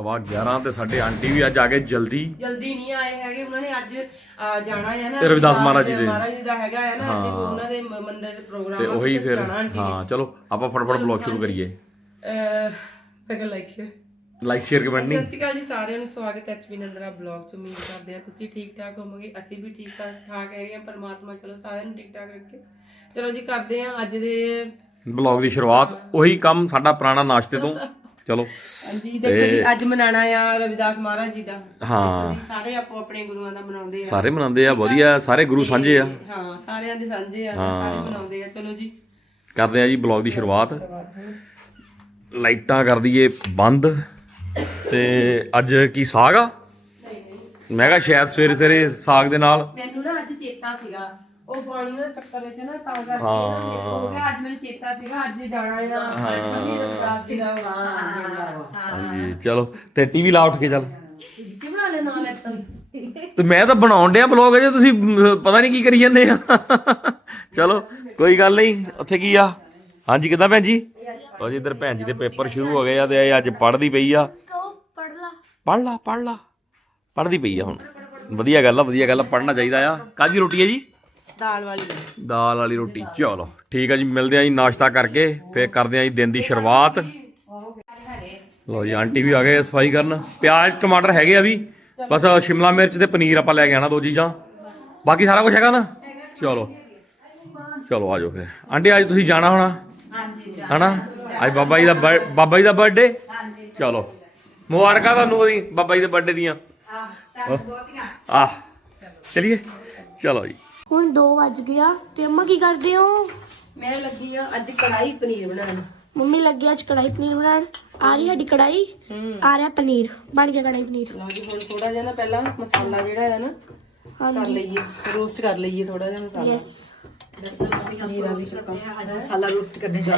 ਸਵਾ 11 ਤੇ ਸਾਡੇ ਆਂਟੀ ਵੀ ਅੱਜ ਆ ਗਏ ਜਲਦੀ। ਜਲਦੀ ਨਹੀਂ ਆਏ ਹੈਗੇ ਉਹਨਾਂ ਨੇ ਅੱਜ ਅਹ, ਜਾਣਾ ਹੈ ਨਾ। ਰਵਿਦਾਸ ਮਹਾਰਾਜ ਜੀ ਦੇ। ਮਹਾਰਾਜ ਜੀ ਦਾ ਹੈਗਾ ਹੈ ਨਾ ਅੱਜ ਉਹਨਾਂ ਦੇ ਮ- ਮੰਦਿਰ ਦੇ ਪ੍ਰੋਗਰਾਮ ਤੇ ਆ, ਉਹੀ ਫਿਰ ਜਾਣਾ ਆਂਟੀ ਨੇ। ਹਾਂ ਚਲੋ ਆਪਾਂ ਫਟਾਫਟ ਬਲੌਗ ਸ਼ੁਰੂ ਕਰੀਏ। ਅਹ, like share like share comment ਸਤਿ ਨਹੀਂ। ਸ਼੍ਰੀ ਅਕਾਲ ਜੀ ਸਾਰਿਆਂ ਨੂੰ ਸਵਾਗਤ ਹੈ ਐਚਪੀ ਨੰਦਰਾ ਬਲੌਗ ਚ। ਉਮੀਦ ਕਰਦੇ ਹਾਂ ਤੁਸੀਂ ਠੀਕ ਠਾਕ ਹੋਵੋਗੇ। ਅਸੀਂ ਵੀ ਠੀਕ ਠਾਕ ਠਾਕ ਹੈਗੇ ਹਾਂ ਪਰਮਾਤਮਾ ਚਲੋ ਸਾਰਿਆਂ ਨੂੰ ਠੀਕ ਠਾਕ ਰੱਖੇ। ਚਲੋ ਜੀ ਕਰਦੇ ਹਾਂ ਅੱਜ ਦੇ ਬਲੌਗ ਦੀ ਸ਼ੁਰੂਆਤ। ਉਹੀ ਕੰਮ ਸਾਡਾ ਪੁਰਾਣਾ ਨਾਸ਼ਤੇ ਤੋਂ। ਚਲੋ। ਹਾਂਜੀ ਦੇਖੋ ਜੀ ਅੱਜ ਮਨਾਣਾ ਆ ਰਵਿਦਾਸ ਮਹਾਰਾਜ ਜੀ ਦਾ। ਹਾਂ। ਜੀ ਸਾਰੇ ਆਪੋ ਆਪਣੇ ਗੁਰੂਆਂ ਦਾ ਮਨਾਉਂਦੇ ਆ। ਸਾਰੇ ਮਨਾਉਂਦੇ ਆ ਵਧੀਆ ਸਾਰੇ ਗੁਰੂ ਸਾਂਝੇ ਆ। ਹਾਂ ਸਾਰਿਆਂ ਦੇ ਸਾਂਝੇ ਆ ਸਾਰੇ ਮਨਾਉਂਦੇ ਆ। ਚਲੋ ਜੀ। ਕਰਦੇ ਆ ਜੀ ਬਲੌਗ ਦੀ ਸ਼ੁਰੂਆਤ। ਲਾਈਟਾਂ ਕਰ ਦਈਏ ਬੰਦ। ਤੇ ਅੱਜ ਕੀ ਸਾਗ ਆ? ਮੈਂ ਕਿਹਾ ਸ਼ਾਇਦ ਸਵੇਰੇ ਸਵੇਰੇ ਸਾਗ ਦੇ ਨਾਲ। ਮੈਨੂੰ ਨਾ ਅੱਜ ਚੇਤਾ ਸੀਗਾ। ਉਹ ਪਾਣੀ ਨਾ ਚੱਕਰ ਵਿੱਚ ਨਾ ਤਾਂ ਕਰਕੇ ਨਾ ਉਹ ਕਿਹਾ ਅੱਜ ਮੈਨੂੰ ਚੇਤਾ ਸੀਗਾ ਅੱਜ ਜਾਣਾ ਆ ਹਾਂਜੀ ਚਲੋ ਤੇ ਟੀਵੀ ਲਾ ਉੱਠ ਕੇ ਚੱਲ। ਜੀ ਬਣਾ ਲੈ ਨਾਲ ਇੱਕ। ਤੇ ਮੈਂ ਤਾਂ ਬਣਾਉਣ ਡਿਆ ਬਲੌਗ ਅਜੇ ਤੁਸੀਂ ਪਤਾ ਨਹੀਂ ਕੀ ਕਰੀ ਜਾਂਦੇ ਆ। ਚਲੋ ਕੋਈ ਗੱਲ ਨਹੀਂ ਉੱਥੇ ਕੀ ਆ? ਹਾਂਜੀ ਕਿਦਾਂ ਭੈਣ ਜੀ? ਉਹ ਜੀ ਇਧਰ ਭੈਣ ਜੀ ਦੇ ਪੇਪਰ ਸ਼ੁਰੂ ਹੋ ਗਏ ਆ ਤੇ ਇਹ ਅੱਜ ਪੜ੍ਹਦੀ ਪਈ ਆ। ਪੜ੍ਹ ਲਾ ਪੜ੍ਹ ਲਾ। ਪੜ੍ਹ ਲਾ ਪੜ੍ਹਦੀ ਪਈ ਆ ਹੁਣ। ਵਧੀਆ ਗੱਲ ਆ ਵਧੀਆ ਗੱਲ ਆ ਪੜ੍ਹਨਾ ਚਾਹੀਦਾ ਆ। ਕਾਹਦੀ ਰੋਟੀ ਹੈ ਜੀ? ਦਾਲ ਵਾਲੀ। ਦਾਲ ਵਾਲੀ ਰੋਟੀ ਚਲੋ ਠੀਕ ਆ ਜੀ ਮਿਲਦੇ ਆ ਜੀ ਨਾਸ਼ਤਾ ਕਰਕੇ ਫੇਰ ਕਰਦੇ ਆ ਜੀ ਦਿਨ ਦੀ ਸ਼ੁਰੂਆਤ। ਲੋ ਜੀ ਆਂਟੀ ਵੀ ਆ ਗਏ ਸਫ਼ਾਈ ਕਰਨ। ਪਿਆਜ਼ ਟਮਾਟਰ ਹੈਗੇ ਆ ਵੀ ਬਸ ਸ਼ਿਮਲਾ ਮਿਰਚ ਤੇ ਪਨੀਰ ਆਪਾਂ ਲੈ ਕੇ ਆਣਾ ਦੋ ਚੀਜ਼ਾਂ। ਬਾਕੀ ਸਾਰਾ ਕੁਝ ਹੈਗਾ ਨਾ? ਚਲੋ ਚਲੋ ਆਜੋ ਫਿਰ। ਆਂਟੀ ਅੱਜ ਤੁਸੀਂ ਜਾਣਾ ਹੋਣਾ? ਹਾਂਜੀ ਹਨਾ? ਅੱਜ ਬਾਬਾ ਜੀ ਦਾ ਬਾਬਾ ਜੀ ਦਾ ਬਰਥਡੇ ਹਾਂਜੀ ਚਲੋ ਮੁਬਾਰਕਾਂ ਤੁਹਾਨੂੰ ਉਹਦੀ ਬਾਬਾ ਜੀ ਦੇ ਬਰਥਡੇ ਦੀਆਂ। ਆਹ ਚਲਿਏ ਚਲੋ ਜੀ। ਹੁਣ 2 ਵੱਜ ਗਿਆ ਤੇ ਅੰਮਾ ਕੀ ਕਰਦੇ ਹੋ? ਮੈਂ ਲੱਗੀ ਆ ਅੱਜ ਕੜਾਈ ਪਨੀਰ ਬਣਾਉਣ। ਮੰਮੀ ਲੱਗੀ ਅੱਜ ਕੜਾਈ ਪਨੀਰ ਬਣਾਉਣ। ਆ ਰਹੀ ਸਾਡੀ ਕੜਾਈ ਹੂੰ। ਆ ਰਿਹਾ ਪਨੀਰ। ਬਣ ਗਿਆ ਕੜਾਈ ਪਨੀਰ। ਲਓ ਜੀ ਹੁਣ ਥੋੜਾ ਜਿਹਾ ਨਾ ਪਹਿਲਾਂ ਮਸਾਲਾ ਜਿਹੜਾ ਹੈ ਨਾ ਕਰ ਹਾਂਜੀ। ਲਈਏ। ਰੋਸਟ ਕਰ ਲਈਏ ਥੋੜਾ ਜਿਹਾ ਮਸਾਲਾ। ਯੈਸ ਜੀਰਾ ਵੀ ਚੱਕਾ ਮਸਾਲਾ ਰੋਸਟ ਕਰਨੇ ਜਾ।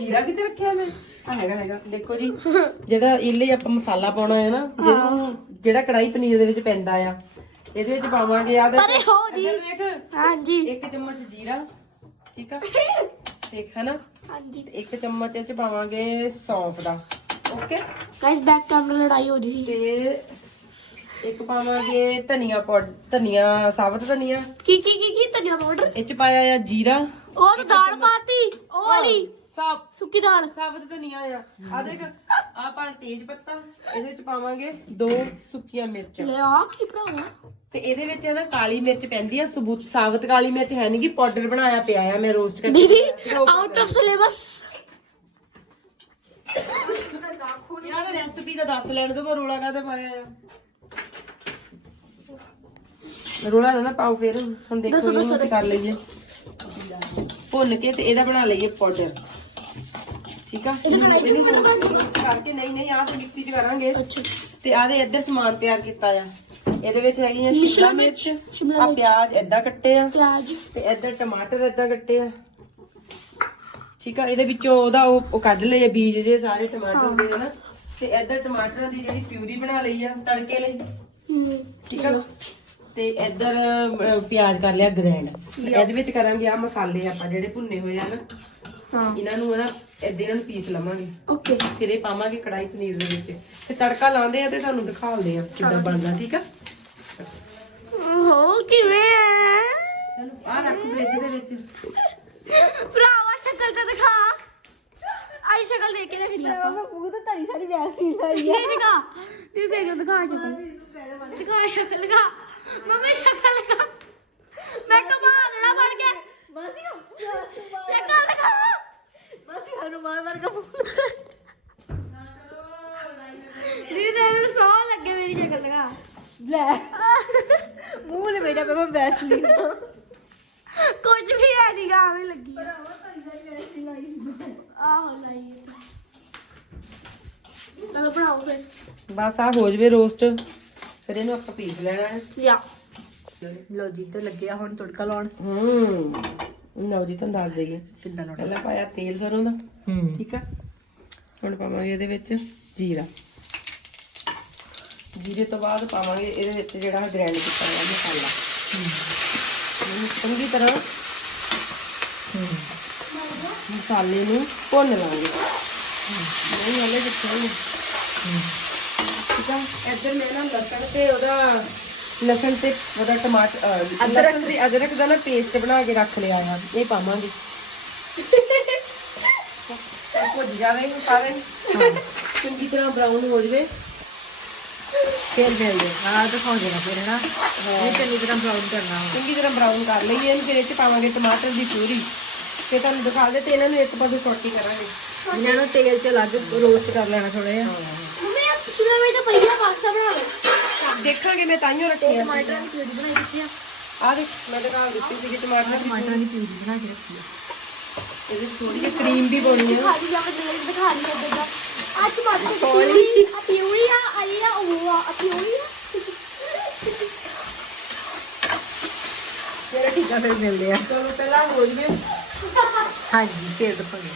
ਜੀਰਾ ਕਿੱਥੇ ਰੱਖਿਆ ਮੈਂ? ਆ ਹੈਗਾ ਹੈਗਾ। ਦੇਖੋ ਜੀ ਜਿਹੜਾ ਇਹਲੇ ਆਪਾਂ ਮਸਾਲਾ ਪਾਉਣਾ ਹੈ ਨਾ ਜਿਹਨੂੰ ਜਿਹੜਾ ਕੜਾਈ ਪਨੀਰ ਦੇ ਵਿੱਚ ਪੈਂਦਾ ਆ ਇਹਦੇ ਵਿੱਚ ਪਾਵਾਂਗੇ ਆ ਅਰੇ ਹੋ ਜੀ। ਦੇਖ। ਹਾਂਜੀ। ਇੱਕ ਚਮਚ ਜੀਰਾ ਠੀਕ ਆ? ਠੀਕ ਹੈ ਨਾ ਹਾਂਜੀ। ਤੇ ਇੱਕ ਚਮਚ ਇਹ ਚ ਪਾਵਾਂਗੇ ਸੌਂਫ ਦਾ ਓਕੇ? ਗਾਇਸ ਬੈਕ ਕੈਮਰਾ ਲੜਾਈ ਹੋ ਰਹੀ ਸੀ। ਤੇ ਇੱਕ ਪਾਵਾਂਗੇ ਧਨੀਆ ਪਾਊਡਰ ਧਨੀਆ ਸਾਬਤ ਧਨੀਆ। ਕੀ ਕੀ ਕੀ ਕੀ ਧਨੀਆ ਪਾਊਡਰ? ਇਹ ਚ ਪਾਇਆ ਆ ਜੀਰਾ। ਉਹ ਤਾਂ ਦਾਲ ਪਾਤੀ ਉਹ ਵਾਲੀ। ਸਾਬ ਸੁੱਕੀ ਦਾਲ। ਸਾਬਤ ਧਨੀਆ ਆ। ਆ ਦੇਖ ਆ ਪਾ ਤੇਜ ਪੱਤਾ ਇਹਦੇ ਵਿੱਚ ਪਾਵਾਂਗੇ ਦੋ ਸੁੱਕੀਆਂ ਮਿਰਚਾਂ। ਲੈ ਆ ਕੀ ਭਰਾਵਾ? ਤੇ ਇਹਦੇ ਵਿੱਚ ਨਾ ਕਾਲੀ ਮਿਰਚ ਪੈਂਦੀ ਆ ਸਬੂਤ ਸਾਬਤ ਕਾਲੀ ਮਿਰਚ ਹੈ ਨਹੀਂਗੀ ਪਾਊਡਰ ਬਣਾਇਆ ਪਿਆ ਆ ਮੈਂ ਰੋਸਟ ਕਰਕੇ। ਦੀਦੀ ਆਊਟ ਆਫ ਸਿਲੇਬਸ ਯਾਰ ਰੈਸਪੀ ਤਾਂ ਦੱਸ ਲੈਣ ਦੋ ਮੈਂ ਰੋਲਾ ਕਾਹਦੇ ਪਾਇਆ ਆ। ਰੋਲਾ ਨਾ ਨਾ ਪਾਓ ਫਿਰ ਹੁਣ ਦੇਖੋ ਦੱਸੋ, ਇਹਨੂੰ ਦੱਸੋ, ਅਸੀਂ ਕਰ ਲਈਏ। ਭੁੰਨ ਕੇ ਤੇ ਇਹਦਾ ਬਣਾ ਲਈਏ ਪਾਊਡਰ ਠੀਕ ਆ? ਇਹਨੂੰ ਕਰਕੇ ਨਹੀਂ ਨਹੀਂ ਆਹ ਤਾਂ ਮਿਕਸੀ ਚ ਕਰਾਂਗੇ। ਅੱਛਾ। ਤੇ ਆਦੇ ਇੱਧਰ ਸਮਾਨ ਤਿਆਰ ਕੀਤਾ ਆ। ਇਹਦੇ ਵਿੱਚ ਹੈਗੀਆਂ ਸ਼ਿਮਲਾ ਮਿਰਚ ਸ਼ਿਮਲਾ ਆ ਮਿਰਚ। ਪਿਆਜ਼ ਏਦਾਂ ਕੱਟੇ ਆ। ਪਿਆਜ਼। ਤੇ ਇੱਧਰ ਟਮਾਟਰ ਏਦਾਂ ਕੱਟੇ ਆ। ਠੀਕ ਆ? ਇਹਦੇ ਵਿੱਚੋਂ ਉਹਦਾ ਉਹ ਉਹ ਕੱਢ ਲਏ ਆ ਬੀਜ ਜੇ ਸਾਰੇ ਟਮਾਟਰ ਦੇ ਨਾ ਤੇ ਇੱਧਰ ਟਮਾਟਰਾਂ ਦੀ ਜਿਹੜੀ ਪਿਊਰੀ ਬਣਾ ਲਈ ਆ ਤੜਕੇ ਲਈ। ਹਮ, ਠੀਕ ਆ? ਤੇ ਇੱਧਰ ਅਹ, ਪਿਆਜ਼ ਕਰ ਲਿਆ ਗ੍ਰੈਂਡ। ਇਹਦੇ ਵਿੱਚ ਕਰਾਂਗੇ ਆ ਮਸਾਲੇ ਆਪਾਂ ਜਿਹੜੇ ਭੁੰਨੇ ਹੋਏ ਆ ਨਾ ਹਾਂ। ਇਹਨਾਂ ਨੂੰ ਨਾ ਏਦਾਂ ਇਹਨਾਂ ਨੂੰ ਪੀਸ ਲਵਾਂਗੇ। ਓਕੇ ਫਿਰ ਇਹ ਪਾਵਾਂਗੇ ਕੜਾਈ ਪਨੀਰ ਦੇ ਵਿੱਚ। ਤੇ ਤੜਕਾ ਲਾਉਂਦੇ ਆ ਤੇ ਤੁਹਾਨੂੰ ਦਿਖਾਉਂਦੇ ਆ ਕਿੱਦਾਂ ਬਣਦਾ ਠੀਕ ਆ? ਹੋ ਕਿਵੇਂ ਹੈ ਚਲੋ ਆ ਰੱਖ ਫ੍ਰਿਜ ਦੇ ਵਿੱਚ। ਭਰਾਵਾ ਸ਼ਕਲ ਤਾਂ ਦਿਖਾ। ਆਈ ਸ਼ਕਲ ਦੇਖ ਕੇ ਰੱਖਣੀ ਆਪਾਂ। ਮੂੰਹ ਤਾਂ ਤੜੀ ਸਾਰੀ ਵੈਸੀ ਲਾਈ ਹੈ ਦਿਖਾ। ਤੂੰ ਦੇਖ ਦਿਖਾ ਸ਼ਕਲ। ਦਿਖਾ ਸ਼ਕਲ ਦਿਖਾ ਮੈਂ ਕਮਾ ਨਾ ਫੜ ਕੇ ਬਾਦੀ ਸ਼ਕਲ ਦਿਖਾ ਬਾਦੀ ਹਨੂਮਾਨ ਵਰਗਾ ਦੀਦੀ ਤੈਨੂੰ ਸੌ ਲੱਗੇ ਮੇਰੀ ਸ਼ਕਲ ਦਿਖਾ ਲੈ ਮੂੰਹ ਦੇ ਵੈਸਲੀ ਕੁਝ ਵੀ ਹੈ ਨਹੀਂ ਗਾਵੇਂ ਲੱਗੀ ਆਹੋ ਲਾਈ ਚਲੋ ਬਣਾਓ ਫਿਰ। ਬਸ ਆ ਹੋ ਜਵੇ ਰੋਸਟ। ਫਿਰ ਇਹਨੂੰ ਆਪਾਂ ਪੀਸ ਲੈਣਾ ਹੈ। ਲਿਆ ਲੋ ਜੀ ਤੇ ਲੱਗਿਆ ਹੁਣ ਤੜਕਾ ਲਾਉਣ। ਹੂੰ। ਲਓ ਜੀ ਤੁਹਾਨੂੰ ਦੱਸ ਦਈਏ। ਕਿੱਦਾਂ ਲਾਉਣਾ? ਪਹਿਲਾਂ ਪਾਇਆ ਤੇਲ ਸਰੋਂ ਦਾ। ਹੂੰ। ਠੀਕ ਆ? ਹੁਣ ਪਾਵਾਂਗੇ ਇਹਦੇ ਵਿੱਚ ਜੀਰਾ। ਜੀਰੇ ਤੋਂ ਬਾਅਦ ਪਾਵਾਂਗੇ ਇਹਦੇ ਵਿੱਚ ਜਿਹੜਾ ਗ੍ਰਾਈਂਡ ਕੀਤਾ ਹੋਇਆ ਮਸਾਲਾ। ਇਹਨੂੰ ਚੰਗੀ ਤਰ੍ਹਾਂ ਮਸਾਲੇ ਨੂੰ ਭੁੰਨ ਲਾਂਗੇ। ਨਹੀਂ ਹਲੇ ਕਿੱਥੇ ਠੀਕ ਆ? ਇੱਧਰ ਮੈਂ ਨਾ ਲਸਣ ਤੇ ਉਹਦਾ ਲਸਣ ਤੇ ਉਹਦਾ ਟਮਾਟਰ ਅਦਰਕ ਤੇ ਅਦਰਕ ਦਾ ਨਾ ਪੇਸਟ ਬਣਾ ਕੇ ਰੱਖ ਲਿਆ ਆ ਇਹ ਪਾਵਾਂਗੇ। ਭੁੱਜ ਜਾਵੇ ਸਾਰੇ। ਚੰਗੀ ਤਰ੍ਹਾਂ ਬਰਾਊਨ ਹੋ ਜਵੇ। ਫਿਰ ਮਿਲਦੇ ਆ ਦਿਖਾਓ ਜਰਾ ਫਿਰ ਨਾ ਇਹ ਚੰਗੀ ਤਰ੍ਹਾਂ ਬਰਾਊਨ ਕਰਨਾ। ਚੰਗੀ ਤਰ੍ਹਾਂ ਬਰਾਊਨ ਕਰ ਲਈਏ ਇਹਨੂੰ ਫਿਰ ਇਹ ਚ ਪਾਵਾਂਗੇ ਟਮਾਟਰ ਦੀ ਪਿਊਰੀ ਤੇ ਤੁਹਾਨੂੰ ਦਿਖਾ ਦੇ ਤੇ ਇਹਨਾਂ ਨੂੰ ਇੱਕ ਪਾਸੇ ਸੌਟੀ ਕਰਾਂਗੇ। ਇਹਨਾਂ ਨੂੰ ਤੇਲ 'ਚ ਅਲੱਗ ਰੋਸਟ ਕਰ ਲੈਣਾ ਥੋੜਾ ਜਿਹਾ। ਮੰਮੀ ਆ ਪਿਛਲੇ ਵੇ ਤਾਂ ਪਹਿਲਾਂ ਪਾਸਤਾ ਬਣਾ ਲਓ ਦੇਖਾਂਗੇ ਮੈਂ ਤਾਈਓ ਰੱਖੀ ਆ। ਟਮਾਟਰਾਂ ਦੀ ਪਿਊਰੀ ਬਣਾਈ ਦਿੱਤੀ ਆ। ਆ ਦੇਖ ਮੈਂ ਦਿਖਾ ਦਿੱਤੀ ਸੀ ਟਮਾਟਰ ਦੀ ਟਮਾਟਰਾਂ ਦੀ ਪਿਊਰੀ ਬਣਾ ਕੇ ਰੱਖੀ ਆ। ਇਹਦੇ ਥੋੜੀ ਜਿਹੀ ਕਰੀਮ ਵੀ ਪਾਉਣੀ ਆ। ਦਿਖਾ ਦੀ ਜਾਂ ਮੈਂ ਦਿਖਾ ਲਈ ਉੱਧਰ ਠੀਕ ਆ ਫਿਰ ਮਿਲਦੇ ਆ ਚਲੋ ਪਹਿਲਾਂ ਹੋ ਜਵੇ ਹਾਂਜੀ ਫਿਰ ਦਿਖਾਉਂਦੇ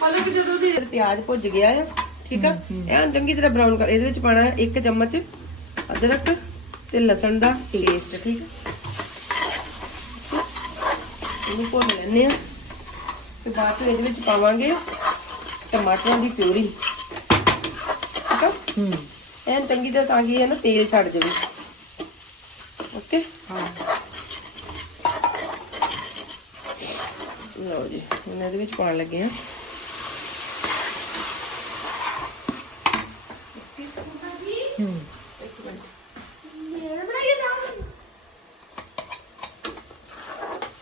ਹਾਲੇ ਕਿ ਜਦੋਂ ਦੀ ਪਿਆਜ਼ ਭੁੱਜ ਗਿਆ ਆ ਠੀਕ ਆ? ਐਨ ਚੰਗੀ ਤਰ੍ਹਾਂ ਬਰਾਊਨ ਕਰ ਇਹਦੇ ਵਿੱਚ ਪਾਣਾ ਹੈ ਇੱਕ ਚਮਚ ਅਦਰਕ ਤੇ ਲਸਣ ਦਾ ਪੇਸਟ ਠੀਕ ਆ? ਇਹਨੂੰ ਭੁੰਨ ਲੈਣੇ ਆ ਤੇ ਬਾਅਦ ਇਹਦੇ ਵਿੱਚ ਪਾਵਾਂਗੇ ਟਮਾਟਰਾਂ ਦੀ ਪਿਊਰੀ। ਠੀਕ ਆ? ਹੂੰ। ਐਨ ਚੰਗੀ ਤਰ੍ਹਾਂ ਤਾਂ ਕਿ ਇਹ ਨਾ ਤੇਲ ਛੱਡ ਜਾਵੇ। ਓਕੇ? ਹਾਂ। ਲਓ ਜੀ ਹੁਣ ਇਹਦੇ ਵਿੱਚ ਪਾਉਣ ਲੱਗੇ ਆ। ਹੂੰ।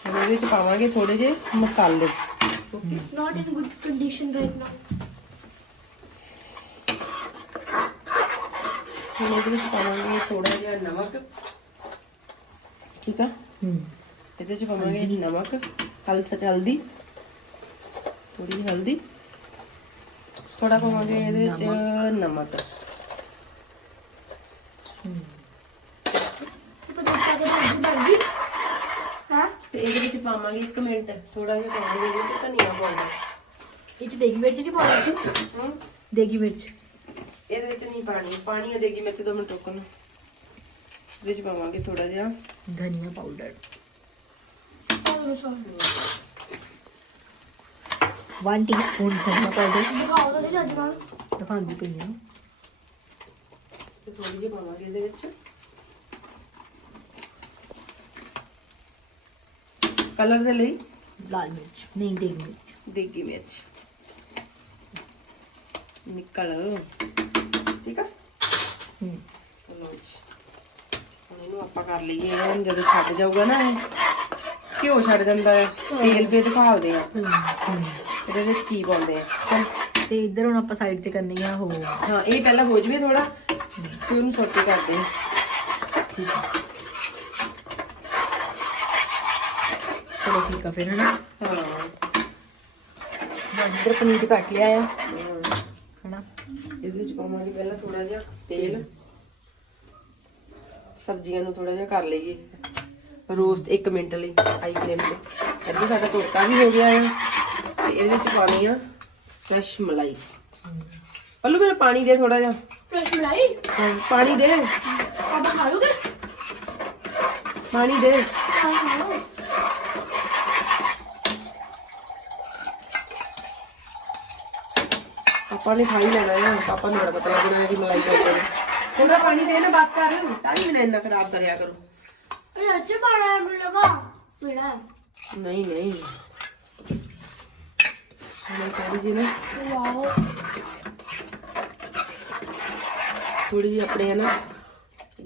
ਇਹਦੇ ਵਿੱਚ ਪਾਵਾਂਗੇ ਥੋੜੇ ਜਿਹੇ ਮਸਾਲੇ। Not in good condition right now. ਹੁਣ ਇਹਦੇ ਵਿੱਚ ਪਾਵਾਂਗੇ ਥੋੜਾ ਜਿਹਾ ਨਮਕ ਠੀਕ ਆ ਹੂੰ ਇਹਦੇ ਵਿੱਚ ਪਾਵਾਂਗੇ ਨਮਕ ਹਲਦੀ ਹਲਦੀ ਥੋੜੀ ਜਿਹੀ ਹਲਦੀ ਥੋੜਾ ਪਾਵਾਂਗੇ ਇਹਦੇ ਵਿੱਚ ਨਮਕ ਪਤਾ ਨਹੀਂ ਕਿ ਸਬਜ਼ੀ ਬਣ ਗਈ ਹਾਂ ਤੇ ਇਹਦੇ ਵਿੱਚ ਪਾਵਾਂਗੇ 1 ਮਿੰਟ ਥੋੜਾ ਜਿਹਾ ਪਾਵਾਂਗੇ ਇਹਦੇ ਵਿੱਚ ਧਨੀਆ ਪਾਊਡਰ ਇਹ 'ਚ ਦੇਗੀ ਮਿਰਚ ਨਹੀਂ ਪਾਉਣੀ ਹੂੰ? ਦੇਗੀ ਮਿਰਚ। ਇਹਦੇ ਵਿੱਚ ਨਹੀਂ ਪਾਣੀ ਪਾਣੀ ਦੇਗੀ ਮਿਰਚ ਦੋ ਮਿੰਟ ਰੁਕਣ। ਵਿੱਚ ਪਾਵਾਂਗੇ ਥੋੜਾ ਜਿਹਾ। ਧਨੀਆ ਪਾਊਡਰ। 1 ਟੀਸਪੂਨ ਧਨੀਆ ਪਾਊਡਰ। ਦਿਖਾਓ ਤਾਂ ਜੱਜ ਨਾਲ ਦਿਖਾਉਂਦੀ ਪਈ ਆ ਤੇ ਥੋੜੀ ਜਿਹੀ ਪਾਵਾਂਗੇ ਇਹਦੇ ਵਿੱਚ। ਕਲਰ ਦੇ ਲਈ? ਲਾਲ ਮਿਰਚ ਨਹੀਂ ਦੇਗੀ ਮਿਰਚ। ਦੇਗੀ ਮਿਰਚ। ਨਿਕਲ ਠੀਕ ਆ? ਹੂੰ। ਲਓ ਜੀ। ਹੁਣ ਇਹਨੂੰ ਆਪਾਂ ਕਰ ਲਈਏ ਹੁਣ ਜਦੋਂ ਛੱਡ ਜਾਊਗਾ ਨਾ ਇਹ। ਘਿਓ ਛੱਡ ਜਾਂਦਾ ਹੈ। ਤੇਲ ਵੀ ਦਿਖਾਉਂਦੇ ਆ। ਹੂੰ ਹੂੰ। ਇਹਦੇ ਵਿੱਚ ਕੀ ਪਾਉਂਦੇ ਆ? ਚੱਲ ਤੇ ਇੱਧਰ ਹੁਣ ਆਪਾਂ ਸਾਈਡ ਤੇ ਕਰਨੀ ਆ ਉਹ। ਹਾਂ ਇਹ ਪਹਿਲਾਂ ਹੋ ਜਵੇ ਥੋੜਾ ਫਿਰ ਉਹਨੂੰ ਸੋਟੇ ਕਰਦੇ ਠੀਕ ਆ। ਚਲੋ ਠੀਕ ਆ ਫਿਰ ਨਾ ਹਾਂ। ਹੁਣ ਇੱਧਰ ਪਨੀਰ ਕੱਟ ਲਿਆ ਆ। ਹਨਾ? ਇਹਦੇ ਵਿੱਚ ਪਾਵਾਂਗੇ ਪਹਿਲਾਂ ਥੋੜਾ ਜਿਹਾ ਤੇਲ। ਸਬਜ਼ੀਆਂ ਨੂੰ ਥੋੜਾ ਜਿਹਾ ਕਰ ਲਈਏ। ਰੋਸਟ 1 ਮਿੰਟ ਲਈ ਹਾਈ ਫਲੇਮ ਤੇ। ਇੱਧਰ ਸਾਡਾ ਤੜਕਾ ਵੀ ਹੋ ਗਿਆ ਹੈ ਤੇ ਇਹਦੇ ਵਿੱਚ ਪਾਣੀ ਆ ਫਰੈਸ਼ ਮਲਾਈ। ਪੱਲੂ ਮੇਰਾ ਪਾਣੀ ਦੇ ਥੋੜਾ ਜਿਹਾ। ਫਰੈਸ਼ ਮਲਾਈ? ਹਾਂ, ਪਾਣੀ ਦੇ। ਆਪਾਂ ਖਾ ਲੋਗੇ? ਪਾਣੀ ਦੇ। ਹਾਂ ਹਾਂ ਪਾਪਾ ਨੇ ਖਾਈ ਲੈਣਾ ਹੈ ਪਾਪਾ ਨੂੰ ਬੜਾ ਪਤਾ ਲੱਗਣਾ ਕਿ ਮਲਾਈ ਪਾਈ ਥੋੜਾ ਪਾਣੀ ਦੇ ਨਾ ਬਸ ਕਰ ਟਾਈਮ ਨਾ ਇੰਨਾ ਖਰਾਬ ਕਰਿਆ ਕਰੋ। ਇਹ ਅੱਛੇ ਪਾਣਾ ਮੈਨੂੰ ਲਗਾ ਪੀਣਾ ਨਹੀਂ ਨਹੀਂ। ਮੈਂ ਥੋੜੀ ਜਿਹੀ ਨਾ ਵਾਓ ਥੋੜੀ ਜਿਹੀ ਆਪਣੇ ਨਾ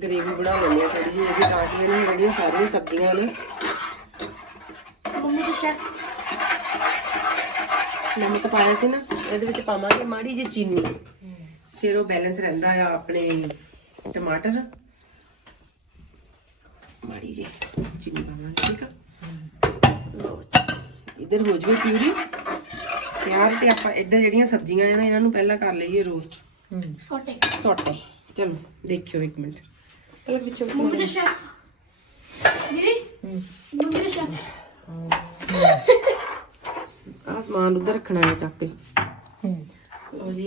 ਗਰੇਵੀ ਬਣਾ ਲੈਂਦੇ ਆ ਥੋੜੀ ਜਿਹੀ ਇਹਦੀ ਤਾਂ ਕਿ ਇਹਨਾਂ ਜਿਹੜੀਆਂ ਸਾਰੀਆਂ ਸਬਜ਼ੀਆਂ ਨੇ। ਮੰਮੀ ਤੇ ਸ਼ੈਫ। ਨਮਕ ਪਾਇਆ ਸੀ ਨਾ। ਇਹਦੇ ਵਿੱਚ ਪਾਵਾਂਗੇ ਮਾੜੀ ਜਿਹੀ ਚੀਨੀ। ਫਿਰ ਉਹ ਬੈਲੈਂਸ ਰਹਿੰਦਾ ਆ ਆਪਣੇ ਟਮਾਟਰ। ਮਾੜੀ ਜਿਹੀ ਚੀਨੀ ਪਾਵਾਂਗੇ ਠੀਕ ਆ? ਜੀ। ਇੱਧਰ ਹੋ ਜਵੇ ਪਿਊਰੀ ਤਿਆਰ ਤੇ ਆਪਾਂ ਇੱਧਰ ਜਿਹੜੀਆਂ ਸਬਜ਼ੀਆਂ ਨੇ ਇਹਨਾਂ ਨੂੰ ਪਹਿਲਾਂ ਕਰ ਲਈਏ ਰੋਸਟ ਸੋਟੇ। ਸੌਟੇ। ਚਲੋ ਦੇਖਿਓ ਇੱਕ ਮਿੰਟ। ਪਹਿਲਾਂ ਪਿੱਛੇ ਮੰਮੀ ਤੇ ਸ਼ੈਫ ਹੂੰ। ਮੰਮੀ ਤੇ ਸ਼ੈਫ ਆਹ ਸਮਾਨ ਉੱਧਰ ਰੱਖਣਾ ਹੈ ਚੱਕ ਕੇ।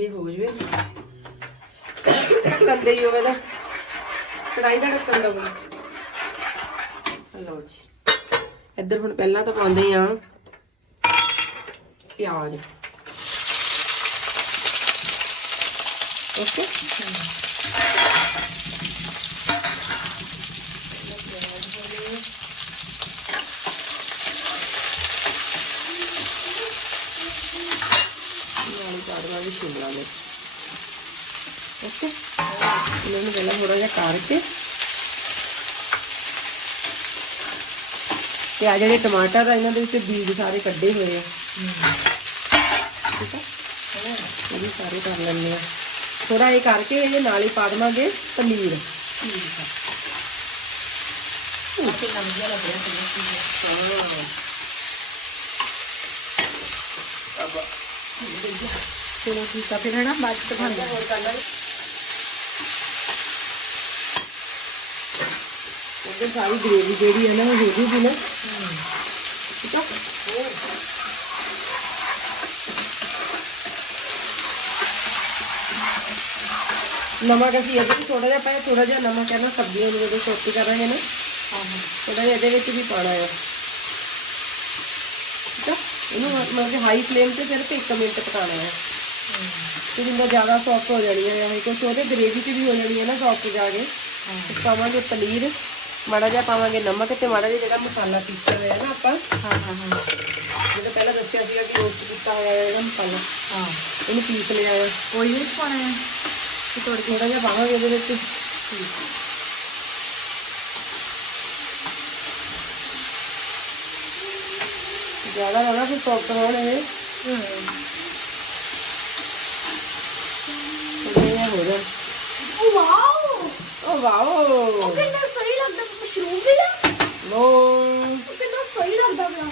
ਜੀ ਹੋ ਜਵੇ। ਢੱਕਣ ਦੇ ਹੋਵੇ ਦਾ ਕੜਾਈ ਦਾ ਢੱਕਣ ਦਾ ਲਓ ਜੀ। ਇੱਧਰ ਹੁਣ ਪਹਿਲਾਂ ਤਾਂ ਪਾਉਂਦੇ ਆ ਪਿਆਜ਼। ਓਕੇ ਨਾਲ ਪਾੜਵਾ ਵੀ ਸ਼ਿਮਲਾ ਮਿਰਚ ਓਕੇ ਇਹਨਾਂ ਨੂੰ ਪਹਿਲਾਂ ਥੋੜਾ ਜਿਹਾ ਕਰਕੇ ਤੇ ਆ ਜਿਹੜੇ ਟਮਾਟਰ ਆ ਇਹਨਾਂ ਦੇ ਵਿੱਚ ਬੀਜ ਸਾਰੇ ਕੱਢੇ ਹੋਏ ਆ ਠੀਕ ਆ ਇਹ ਵੀ ਸਾਰੇ ਕਰ ਲੈਣੇ ਆ ਥੋੜਾ ਇਹ ਕਰਕੇ ਇਹ ਨਾਲ ਹੀ ਪਾ ਦੇਵਾਂਗੇ ਪਨੀਰ ਚਲੋ ਠੀਕ ਆ ਫਿਰ ਹਨਾ ਬਾਅਦ ਚ ਦਿਖਾਉਂਦੇ ਹਾਂ। ਉਹਦੇ ਸਾਰੀ ਗ੍ਰੇਵੀ ਜਿਹੜੀ ਹੈ ਨਾ ਉਹ ਹੋ ਜੂਗੀ ਨਾ। ਠੀਕ ਆ? ਨਮਕ ਅਸੀਂ ਇਹਦੇ ਵਿੱਚ ਥੋੜਾ ਜਿਹਾ ਪਾਇਆ ਥੋੜਾ ਜਿਹਾ ਨਮਕ ਹੈ ਨਾ ਸਬਜ਼ੀਆਂ ਨੂੰ ਜਦੋਂ ਸੋਤੀ ਕਰ ਰਹੇ ਥੋੜਾ ਜਿਹਾ ਇਹਦੇ ਵਿੱਚ ਵੀ ਪਾਣਾ ਹੈ ਠੀਕ ਆ? ਇਹਨੂੰ ਮਤਲਬ ਹਾਈ ਫਲੇਮ ਤੇ ਸਿਰਫ 1 ਮਿੰਟ ਪਕਾਉਣਾ ਹੈ ਤੇ ਜਿੰਨਾ ਜ਼ਿਆਦਾ ਸੌਫਟ ਹੋ ਜਾਣੀ ਹੈ ਇਹ ਕੁਝ ਉਹਦੇ ਗ੍ਰੇਵੀ 'ਚ ਵੀ ਹੋ ਜਾਣੀ ਹੈ ਨਾ ਸੌਫਟ ਜਾ ਕੇ। ਤੇ ਪਾਵਾਂਗੇ ਪਨੀਰ ਮਾੜਾ ਜਿਹਾ ਪਾਵਾਂਗੇ ਨਮਕ ਤੇ ਮਾੜਾ ਜਿਹਾ ਜਿਹੜਾ ਮਸਾਲਾ ਪੀਸਿਆ ਹੋਇਆ ਨਾ ਆਪਾਂ। ਹਾਂ ਹਾਂ ਹਾਂ। ਜਿਹੜਾ ਪਹਿਲਾਂ ਦੱਸਿਆ ਸੀਗਾ ਕਿ ਰੋਸਟ ਕੀਤਾ ਹੋਇਆ ਹੈ ਜਿਹੜਾ ਮਸਾਲਾ। ਹਾਂ। ਇਹਨੂੰ ਪੀਸ ਲਿਆ ਹੈ ਕੋਈ ਨਹੀਂ ਪਾਣਾ ਹੈ? ਤੇ ਥੋੜਾ ਥੋੜਾ ਜਿਹਾ ਪਾਵਾਂਗੇ ਇਹਦੇ ਵਿੱਚ। ਜ਼ਿਆਦਾ ਨਾ ਫਿਰ ਸੌਫਟ ਹੋਣ ਇਹ। ਥੋੜ੍ਹੇ ਜਿਹੇ ਹੋ ਜਾਣ ਓ ਵਾਓ ਓ ਵਾਓ ਕਿੰਨਾ ਸਹੀ ਲੱਗਦਾ ਮਸ਼ਰੂਮ ਵੀ ਨਾ ਲੋ ਕਿੰਨਾ ਸਹੀ ਲੱਗਦਾ ਪਿਆ।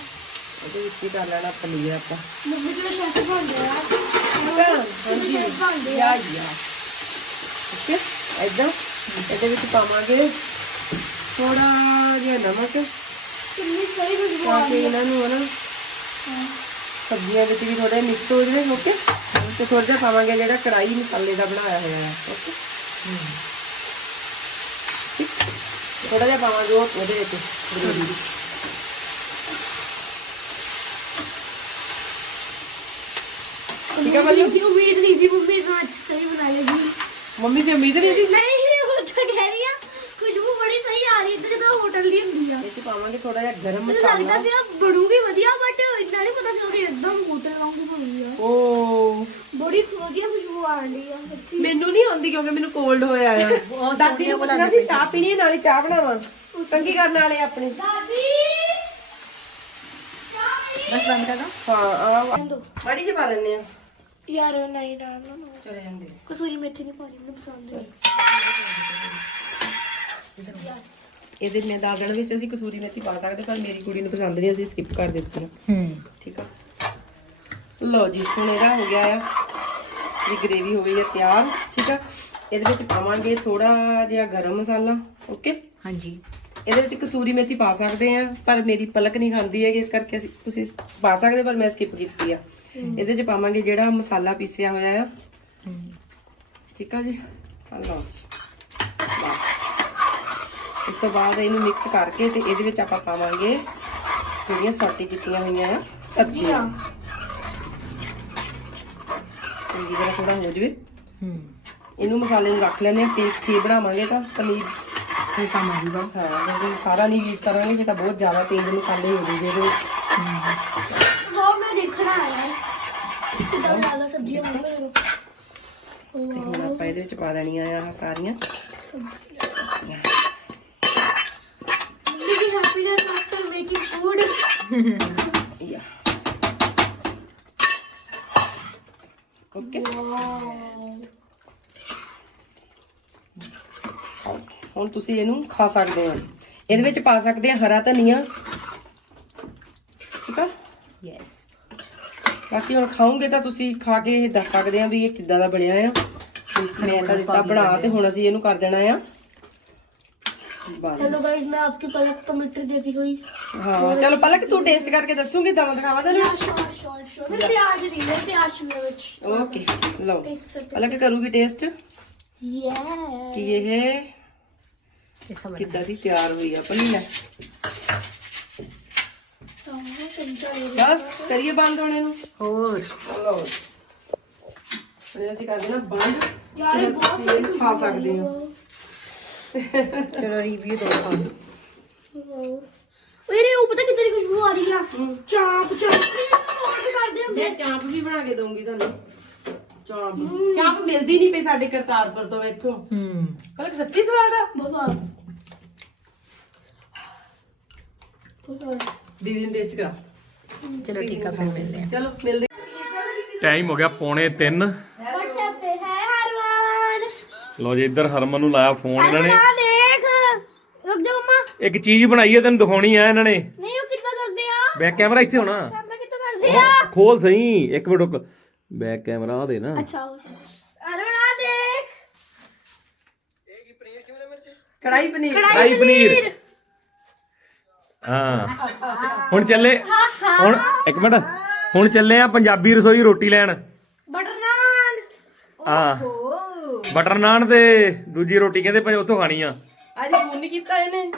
ਇਹਦੇ ਵਿੱਚ ਹੀ ਕਰ ਲੈਣਾ ਪਨੀਰ ਆਪਾਂ। ਮੰਮੀ ਦੇ ਸ਼ੈਫ ਬਣ ਗਿਆ। ਹਾਂਜੀ। ਸ਼ੈਫ ਬਣ ਗਿਆ। ਯਾ ਯਾ। ਓਕੇ ਐਦਾਂ ਇਹਦੇ ਵਿੱਚ ਪਾਵਾਂਗੇ ਥੋੜਾ ਜਿਹਾ ਨਮਕ। ਕਿੰਨੀ ਸਹੀ ਖੁਸ਼ਬੂ ਆ ਰਹੀ ਹੈ। ਇਹਨਾਂ ਨੂੰ ਹਨਾ ਸਬਜ਼ੀਆਂ ਵਿੱਚ ਵੀ ਥੋੜਾ ਮਿਕਸ ਹੋ ਜਾਵੇ ਓਕੇ ਤੇ ਥੋੜਾ ਜਿਹਾ ਪਾਵਾਂਗੇ ਜਿਹੜਾ ਕੜਾਈ ਮਸਾਲੇ ਦਾ ਬਣਾਇਆ ਹੋਇਆ ਹੈ ਓਕੇ ਥੋੜਾ ਜਿਹਾ ਪਾਵਾਂਗੇ ਉਹ ਉਹਦੇ ਵਿੱਚ ਗ੍ਰੇਵੀ ਠੀਕ ਹੈ उम्मीद नहीं थी उम्मीद नहीं थी मम्मी इतना अच्छा सही बना लेगी ਮੰਮੀ ਦੀ ਉਮੀਦ ਨਹੀਂ ਸੀ नहीं वो तो कह रही है खुशबू बड़ी सही आ रही है ਜਿੱਦਾਂ ਹੋਟਲ ਦੀ ਹੁੰਦੀ ਆ ਇਹ 'ਚ ਪਾਵਾਂਗੇ ਥੋੜਾ ਜਿਹਾ ਗਰਮ ਮੈਨੂੰ ਮਸਾਲਾ ਲੱਗਦਾ ਸੀ ਆ ਬਣੂਗੀ ਵਧੀਆ ਬਟ ਇੰਨਾ ਨਹੀਂ ਪਤਾ ਸੀ ਕਿ ਇੱਕਦਮ ਹੋਟਲ ਵਾਂਗੂ ਬਣੂਗੀ ਆ ਓ ਬੜੀ ਵਧੀਆ ਖੁਸ਼ਬੂ ਆ ਰਹੀ ਆ ਸੱਚੀ। ਮੈਨੂੰ ਨਹੀਂ ਆਉਂਦੀ ਕਿਉਂਕਿ ਮੈਨੂੰ ਕੋਲਡ ਹੋਇਆ ਆ। ਦਾਦੀ ਨੂੰ ਪੁੱਛਣਾ ਸੀ ਚਾਹ ਪੀਣੀ ਹੈ ਨਾਲੇ ਚਾਹ ਬਣਾਵਾਂ। ਤੰਗੀ ਕਰਨ ਵਾਲੇ ਆਪਣੇ। ਦਾਦੀ! ਬਸ ਬੰਦ ਕਰ ਦੋ। ਹਾਂ ਆ ਮਾੜੀ ਜਿਹੀ ਪਾ ਲੈਣੇ ਆ। ਯਾਰ ਨਹੀਂ ਨਾ ਨਾ ਚਲੇ ਜਾਂਦੇ। ਕਸੂਰੀ ਮੇਥੀ ਨਹੀਂ ਪਾਣੀ ਮੈਨੂੰ ਪਸੰਦ ਨਹੀਂ। ਇਹਦੇ ਮੈਂ ਦਾਗਣ ਵਿੱਚ ਅਸੀਂ ਕਸੂਰੀ ਮੇਥੀ ਪਾ ਸਕਦੇ ਪਰ ਮੇਰੀ ਕੁੜੀ ਨੂੰ ਪਸੰਦ ਨਹੀਂ ਅਸੀਂ ਸਕਿਪ ਕਰ ਦਿੱਤੀ ਹੂੰ। ਠੀਕ ਆ? ਲਓ ਜੀ ਹੁਣ ਇਹਦਾ ਹੋ ਗਿਆ ਆ ਇਹ ਗ੍ਰੇਵੀ ਹੋ ਗਈ ਹੈ ਤਿਆਰ ਠੀਕ ਆ? ਇਹਦੇ ਵਿੱਚ ਪਾਵਾਂਗੇ ਥੋੜਾ ਜਿਹਾ ਗਰਮ ਮਸਾਲਾ ਓਕੇ ਹਾਂਜੀ। ਇਹਦੇ ਵਿੱਚ ਕਸੂਰੀ ਮੇਥੀ ਪਾ ਸਕਦੇ ਆ ਪਰ ਮੇਰੀ ਪਲਕ ਨਹੀਂ ਖਾਂਦੀ ਹੈਗੀ ਇਸ ਕਰਕੇ ਅਸੀਂ ਤੁਸੀਂ ਪਾ ਸਕਦੇ ਪਰ ਮੈਂ ਸਕਿਪ ਕੀਤੀ ਆ। ਇਹਦੇ ਵਿੱਚ ਪਾਵਾਂਗੇ ਜਿਹੜਾ ਮਸਾਲਾ ਪੀਸਿਆ ਹੋਇਆ ਆ। ਠੀਕ ਆ ਜੀ? ਆ ਲਓ ਜੀ। ਇਸ ਤੋਂ ਬਾਅਦ ਇਹਨੂੰ ਮਿਕਸ ਕਰਕੇ ਤੇ ਇਹਦੇ ਵਿੱਚ ਆਪਾਂ ਪਾਵਾਂਗੇ ਜਿਹੜੀਆਂ ਸੌਟੀ ਕੀਤੀਆਂ ਹੋਈਆਂ ਆ ਸਬਜ਼ੀਆਂ। ਚੰਗੀ ਤਰ੍ਹਾਂ ਥੋੜਾ ਹੋ ਜਵੇ। ਹੂੰ। ਇਹਨੂੰ ਮਸਾਲੇ ਨੂੰ ਰੱਖ ਲੈਂਦੇ ਆ ਪੇਸਟ ਕੀ ਬਣਾਵਾਂਗੇ ਤਾਂ ਪਨੀਰ ਕੋਈ ਕੰਮ ਆ ਜੂਗਾ ਹਾਂ ਜੇ ਸਾਰਾ ਨਹੀਂ ਯੂਜ਼ ਕਰਾਂਗੇ ਫਿਰ ਤਾਂ ਬਹੁਤ ਜ਼ਿਆਦਾ ਤੇਜ਼ ਮਸਾਲੇ ਹੋ ਇਹਦੇ ਵਿੱਚ। ਉਹ ਮੈਂ ਦੇਖਣਾ ਆਇਆ ਕਿਦਾਂ ਜ਼ਿਆਦਾ ਸਬਜ਼ੀਆਂ ਮੰਗ ਰਹੇ ਤੇ ਹੁਣ ਆਪਾਂ ਇਹਦੇ ਵਿੱਚ ਪਾ ਦੇਣੀਆਂ ਆ ਸਾਰੀਆਂ। ਸਬਜ਼ੀਆਂ। ਮੰਮੀ ਦੀ happiness after making food okay ਹੁਣ ਤੁਸੀਂ ਇਹਨੂੰ ਖਾ ਸਕਦੇ ਹੋ। ਇਹਦੇ ਵਿੱਚ ਪਾ ਸਕਦੇ ਆ ਹਰਾ ਧਨੀਆ। ਠੀਕ ਆ? ਯੈਸ ਬਾਕੀ ਹੁਣ ਖਾਓਗੇ ਤਾਂ ਤੁਸੀਂ ਖਾ ਕੇ ਇਹ ਦੱਸ ਸਕਦੇ ਆ ਵੀ ਇਹ ਕਿੱਦਾਂ ਦਾ ਬਣਿਆ ਆ। ਮੈਂ ਤਾਂ ਦਿੱਤਾ ਬਣਾ ਤੇ ਹੁਣ ਅਸੀਂ ਇਹਨੂੰ ਕਰ ਦੇਣਾ ਆ। ਬੰਦ हेलो गाइस मैं आपकी पलक पर मीटर देती हुई ਹਾਂ ਚਲੋ ਪਲਕ ਤੂੰ ਟੇਸਟ ਕਰਕੇ ਦੱਸੂਗੀ ਤਾਂ ਮੈਂ ਦਿਖਾਵਾਂ ਤੈਨੂੰ या श्योर श्योर श्योर मैं प्याज नहीं मैं प्याज शिमला मिर्च ਓਕੇ ਲਓ टेस्ट करते ਪਲਕ ਕਰੂਗੀ ਟੇਸਟ ये ਕਿ ਇਹ ਇਹ ਸਮਝ ਕਿੱਦਾਂ ਦੀ ਤਿਆਰ ਹੋਈ ਆ ਪੱਲੀ ਲੈ ਬਸ ਕਰੀਏ ਬੰਦ ਹੋਣੇ ਨੂੰ ਹੋਰ ਲਓ ਹੁਣ ਅਸੀਂ ਕਰਦੇ ਨਾ ਬੰਦ ਯਾਰ ਇਹ ਬਹੁਤ ਤੁਸੀਂ ਇਹਨੂੰ ਖਾ ਸਕਦੇ ਹੋ ਚਲੋ ਰਿਵਿਊ ਦੋ ਖਾਣ ਓਏ ਉਹ ਪਤਾ ਕਿੱਦਾਂ ਦੀ ਖੁਸ਼ਬੂ ਆ ਰਹੀ ਆ? ਚਾਂਪ ਚਾਂਪ। ਕੀ ਕਰਦੇ ਹੁੰਦੇ ਮੈਂ ਚਾਂਪ ਵੀ ਬਣਾ ਕੇ ਦਊਂਗੀ ਤੁਹਾਨੂੰ। ਚਾਂਪ। ਚਾਂਪ ਮਿਲਦੀ ਨਹੀਂ ਪਈ ਸਾਡੇ ਕਰਤਾਰਪੁਰ ਤੋਂ ਇੱਥੋਂ। ਹੂੰ। ਕੱਲ ਸੱਚੀ ਸਵਾਦ ਆ। ਬਾਬਾ। ਦੀਦੀ ਨੂੰ ਟੇਸਟ ਕਰਾ। ਚਲੋ ਠੀਕ ਆ ਫਿਰ ਮਿਲਦੇ ਆ। ਚਲੋ ਮਿਲਦੇ ਟਾਈਮ ਹੋ ਗਿਆ ਪੌਣੇ 3 ਲੋ ਜੀ ਇੱਧਰ ਹਰਮਨ ਨੂੰ ਲਾਇਆ ਫੋਨ ਇਹਨਾਂ ਨੇ। ਆ ਦੇਖ। ਰੁਕ ਜਾ ਮਮਾ। ਇੱਕ ਚੀਜ਼ ਬਣਾਈ ਹੈ ਤੈਨੂੰ ਦਿਖਾਉਣੀ ਆ ਇਹਨਾਂ ਨੇ। ਨਹੀਂ ਉਹ ਕਿੱਦਾਂ ਕਰਦੇ ਆ? ਬੈਕ ਕੈਮਰਾ ਇੱਥੇ ਹੋਣਾ। ਕੈਮਰਾ ਕਿੱਦਾਂ ਕਰਦੇ ਆ? ਖੋਲ ਸਹੀ ਇੱਕ ਮਿੰਟ ਰੁਕ। ਬੈਕ ਕੈਮਰਾ ਆ ਦੇ ਨਾ। ਅੱਛਾ ਹਰਵਾਨ ਆ ਦੇਖ। ਕੜਾਈ ਪਨੀਰ। ਕੜਾਈ ਪਨੀਰ। ਹਾਂ। ਹੁਣ ਚੱਲੇ। ਹੁਣ ਇੱਕ ਮਿੰਟ। ਹੁਣ ਚੱਲੇ ਆ ਪੰਜਾਬੀ ਰਸੋਈ ਰੋਟੀ ਲੈਣ। ਬਟਰ ਨਾਨ। ਹਾਂ। ਬਟਰ ਨਾਨ ਤੇ ਦੂਜੀ ਰੋਟੀ ਕਹਿੰਦੇ ਭਾਈ ਉੱਥੋਂ ਖਾਣੀ ਆ। ਅੱਜ ਫੋਨ ਨਹੀਂ ਕੀਤਾ ਇਹਨੇ।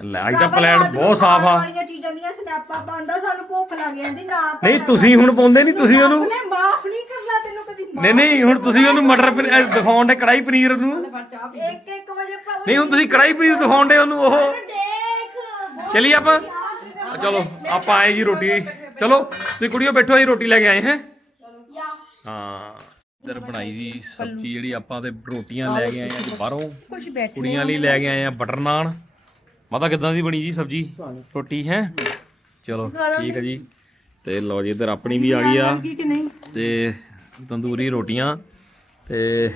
ਲੈ ਅੱਜ ਦਾ ਪਲਾਨ ਬਹੁਤ ਸਾਫ਼ ਆ। ਵਾਲੀਆਂ ਚੀਜ਼ਾਂ ਦੀਆਂ ਸਨੈਪਾਂ ਪਾਉਂਦਾ ਸਾਨੂੰ ਭੁੱਖ ਲੱਗ ਜਾਂਦੀ ਨਾ ਨਹੀਂ ਤੁਸੀਂ ਹੁਣ ਪਾਉਂਦੇ ਨਹੀਂ ਤੁਸੀਂ ਉਹਨੂੰ? ਮਾਫ ਨਹੀਂ ਕਰਨਾ ਤੈਨੂੰ ਕਦੀ ਨਹੀਂ ਨਹੀਂ ਹੁਣ ਤੁਸੀਂ ਉਹਨੂੰ ਮਟਰ ਪਨੀਰ ਦਿਖਾਉਣ ਦੇ ਕੜਾਈ ਪਨੀਰ ਨੂੰ ਇੱਕ ਇੱਕ ਵਜੇ ਭਰਾ ਨਹੀਂ ਹੁਣ ਤੁਸੀਂ ਕੜਾਈ ਪਨੀਰ ਦਿਖਾਉਣ ਦੇ ਉਹਨੂੰ ਉਹ। ਦੇਖ। ਚਲੀ ਆਪਾਂ? ਚਲੋ ਆਪਾਂ ਆਏ ਜੀ ਰੋਟੀ। ਚਲੋ ਤੁਸੀਂ ਕੁੜੀਓ ਬੈਠੋ ਅਸੀਂ ਰੋਟੀ ਲੈ ਕੇ ਆਏ ਹੈ। ਹਾਂ। ਇੱਧਰ ਬਣਾਈ ਦੀ ਸਬਜ਼ੀ ਜਿਹੜੀ ਆਪਾਂ ਤੇ ਰੋਟੀਆਂ ਲੈ ਕੇ ਆਏ ਆ ਜੀ ਬਾਹਰੋਂ। ਕੁੜੀਆਂ ਲਈ ਲੈ ਕੇ ਆਏ ਆ ਬਟਰ ਨਾਨ। ਮਾਤਾ ਕਿਦਾਂ ਦੀ ਬਣੀ ਜੀ ਸਬਜ਼ੀ? ਰੋਟੀ ਹੈ? ਚਲੋ ਠੀਕ ਹੈ ਜੀ। ਤੇ ਲਓ ਜੀ ਇੱਧਰ ਆਪਣੀ ਵੀ ਆ ਗਈ ਆ। ਤੇ ਤੰਦੂਰੀ ਰੋਟੀਆਂ। ਤੇ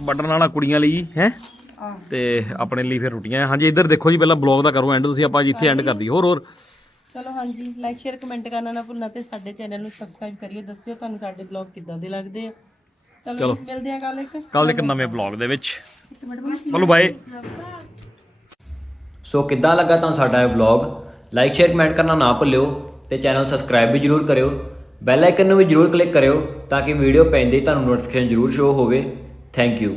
ਬਟਰ ਨਾਲਾ ਕੁੜੀਆਂ ਲਈ ਹੈ? ਤੇ ਆਪਣੇ ਲਈ ਫਿਰ ਰੋਟੀਆਂ ਹਾਂਜੀ ਇੱਧਰ ਦੇਖੋ ਜੀ ਪਹਿਲਾਂ ਬਲੌਗ ਦਾ ਕਰੋ ਐਂਡ ਤੁਸੀਂ ਆਪਾਂ ਜਿੱਥੇ ਐਂਡ ਕਰਦੀ ਹੋਰ ਹੋਰ। ਚਲੋ ਹਾਂਜੀ ਲਾਈਕ ਸ਼ੇਅਰ ਕਮੈਂਟ ਕਰਨਾ ਨਾ ਭੁੱਲਣਾ ਤੇ ਸਾਡੇ ਚੈਨਲ ਨੂੰ ਸਬਸਕ੍ਰਾਈਬ ਕਰਿਓ ਦੱਸਿਓ ਤੁਹਾਨੂੰ ਸਾਡੇ ਬਲੌਗ ਕਿੱਦਾਂ ਦੇ ਲੱਗਦੇ ਆ। ਚਲੋ ਮਿਲਦੇ ਆ ਕੱਲ ਇੱਕ। ਕੱਲ ਇੱਕ ਨਵੇਂ ਬਲੌਗ ਦੇ ਵਿੱਚ। ਚਲੋ ਬਾਏ ਸੋ ਕਿੱਦਾਂ ਲੱਗਾ ਤੁਹਾਨੂੰ ਸਾਡਾ ਇਹ ਵਲੌਗ ਲਾਈਕ ਸ਼ੇਅਰ ਕਮੈਂਟ ਕਰਨਾ ਨਾ ਭੁੱਲਿਓ ਤੇ ਚੈਨਲ ਸਬਸਕ੍ਰਾਈਬ ਵੀ ਜਰੂਰ ਕਰਿਓ। ਬੈਲ ਆਈਕਨ ਨੂੰ ਵੀ ਜਰੂਰ ਕਲਿੱਕ ਕਰਿਓ ਤਾਂ ਕਿ ਵੀਡੀਓ ਪੈਂਦੇ ਹੀ ਤੁਹਾਨੂੰ ਨੋਟੀਫਿਕੇਸ਼ਨ ਜਰੂਰ ਸ਼ੋ ਹੋਵੇ। Thank you